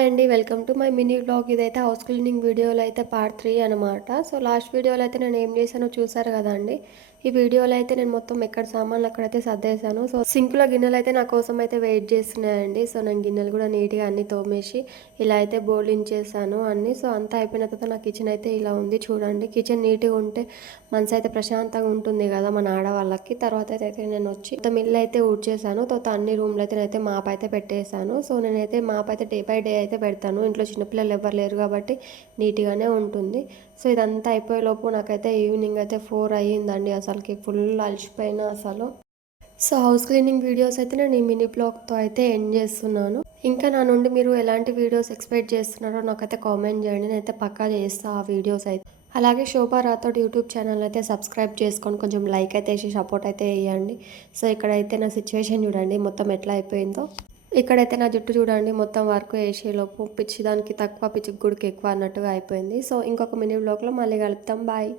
Hi అండి. Welcome to my mini vlog. ఇదైతే house cleaning వీడియోలో అయితే పార్ట్ 3 అనమాట. సో, లాస్ట్ వీడియోలో అయితే నేను ఏం చేశానో చూసారు కదండీ. ఈ వీడియోలో అయితే నేను మొత్తం ఎక్కడ సామాన్లు అక్కడైతే సర్దేశాను. సో, సింక్‌లో గిన్నెలైతే నా కోసం అయితే వెయిట్ చేస్తున్నాయండి. సో, నేను గిన్నెలు కూడా నీట్‌గా అన్నీ తోమేసి ఇలా అయితే బోర్లించేసాను అన్నీ. సో, అంతా అయిపోయిన తర్వాత నా కిచెన్ అయితే ఇలా ఉంది చూడండి. కిచెన్ నీట్‌గా ఉంటే మనసైతే ప్రశాంతంగా ఉంటుంది కదా మన ఆడవాళ్ళకి. తర్వాత అయితే నేను వచ్చి మొత్తం ఇల్లు అయితే ఊడ్చేసాను. తర్వాత అన్ని రూమ్‌లో అయితే నేనైతే మాప్ అయితే పెట్టేసాను. సో, నేనైతే మాప్ అయితే డే బై డే అయితే పెడతాను. ఇంట్లో చిన్నపిల్లలు ఎవ్వరు లేరు కాబట్టి నీట్‌గానే ఉంటుంది. సో, ఇదంతా అయిపోయేలోపు నాకైతే ఈవినింగ్ అయితే 4 అయ్యిందండి. అసలుకి ఫుల్ అలసిపోయినా అసలు. సో, హౌస్ క్లీనింగ్ వీడియోస్ అయితే నేను ఈ మినీ బ్లాగ్‌తో అయితే ఎండ్ చేస్తున్నాను. ఇంకా నా నుండి మీరు ఎలాంటి వీడియోస్ ఎక్స్‌పెక్ట్ చేస్తున్నారో నాకైతే కామెంట్ చేయండి. నేనైతే పక్కా చేస్తా ఆ వీడియోస్ అయితే. అలాగే శోభా రాథోడ్ యూట్యూబ్ ఛానల్ అయితే సబ్స్క్రైబ్ చేసుకొని కొంచెం లైక్ అయితే వేసి సపోర్ట్ అయితే చేయండి. సో, ఇక్కడైతే నా సిచ్యువేషన్ చూడండి మొత్తం ఎట్లా అయిపోయిందో. ఇక్కడైతే నా జుట్టు చూడండి మొత్తం వర్క్ చేసేలోపు పిచ్చి దానికి తక్కువ పిచ్చికి గుడికి ఎక్కువ అన్నట్టుగా అయిపోయింది. సో, ఇంకొక మినీ వ్లాగ్‌లో మళ్ళీ కలుద్దాం. బాయ్.